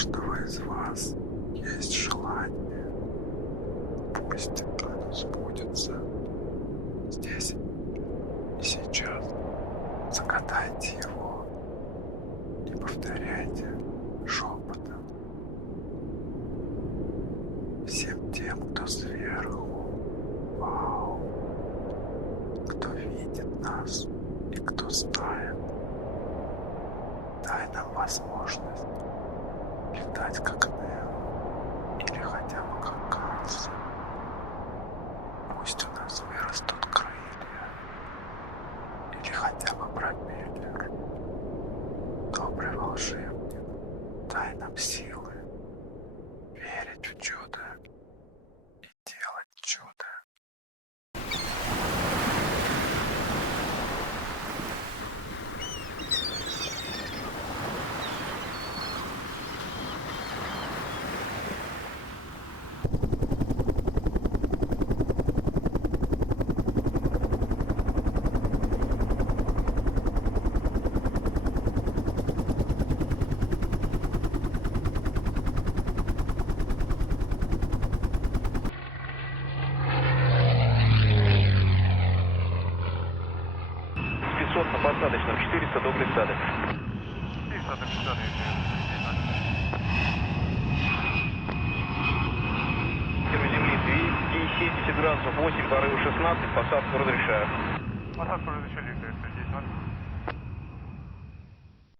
каждого из вас есть желание. Пусть оно сбудется здесь и сейчас. Загадайте его и повторяйте шепотом. Всем тем, кто сверху, вау, кто видит нас и кто знает, дай нам возможность летать как Нео или хотя бы как Карлсон. Пусть у нас вырастут крылья или хотя бы пропеллер. Добрый волшебник, дай нам силы верить в чудо и делать чудо. На посадочном 400 до глиссады. 400 до глиссады, Земли 270 градусов, 8, порывы 16, посадку разрешаю. Посадку разрешили, 10-0.